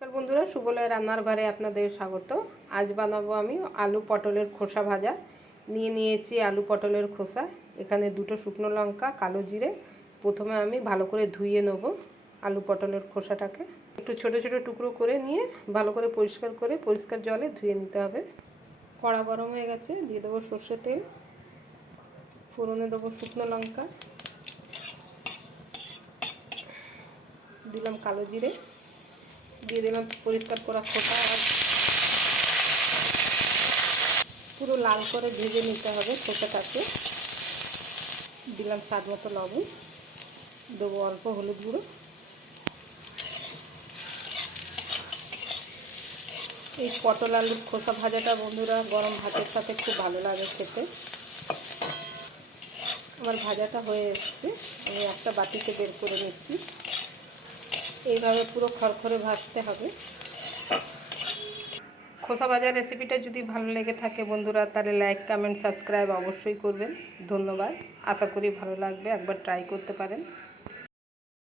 নমস্কার বন্ধুরা সুবলয় রান্নার ঘরে আপনাদের স্বাগত। আজ বানাবো আমি আলু পটলের খোসা ভাজা। নিয়ে নিয়েছি আলু পটলের খোসা। এখানে দুটো শুকনো লঙ্কা, কালো জিরে। প্রথমে আমি ভালো করে ধুয়ে নেব আলু পটলের খোসাটাকে। একটু ছোট ছোট টুকরো করে নিয়ে ভালো করে পরিষ্কার করে পরিষ্কার জলে ধুয়ে নিতে হবে। কড়া গরম হয়ে গেছে, দিয়ে দেবো সর্ষে তেল। ফোড়নে দেবো শুকনো লঙ্কা। দিলাম কালো জিরে। দিয়ে দিলাম পরিষ্কার করা খোসা আর পুরো লাল করে ভেজে নিতে হবে খোসাটাকে। দিলাম স্বাদ মতো লবণ। দেবো অল্প হলুদ গুঁড়ো। এই পটল আলুর খোসা ভাজাটা বন্ধুরা গরম ভাতের সাথে খুব ভালো লাগে খেতে। আমার ভাজাটা হয়ে এসছে। আমি একটা বাটিতে বের করে নিচ্ছি। এইভাবে পুরো খড়খড়ে ভাজতে হবে। খোসা ভাজার রেসিপিটা যদি ভালো লেগে থাকে বন্ধুরা, তাহলে লাইক কমেন্ট সাবস্ক্রাইব অবশ্যই করবেন। ধন্যবাদ। আশা করি ভালো লাগবে, একবার ট্রাই করতে পারেন।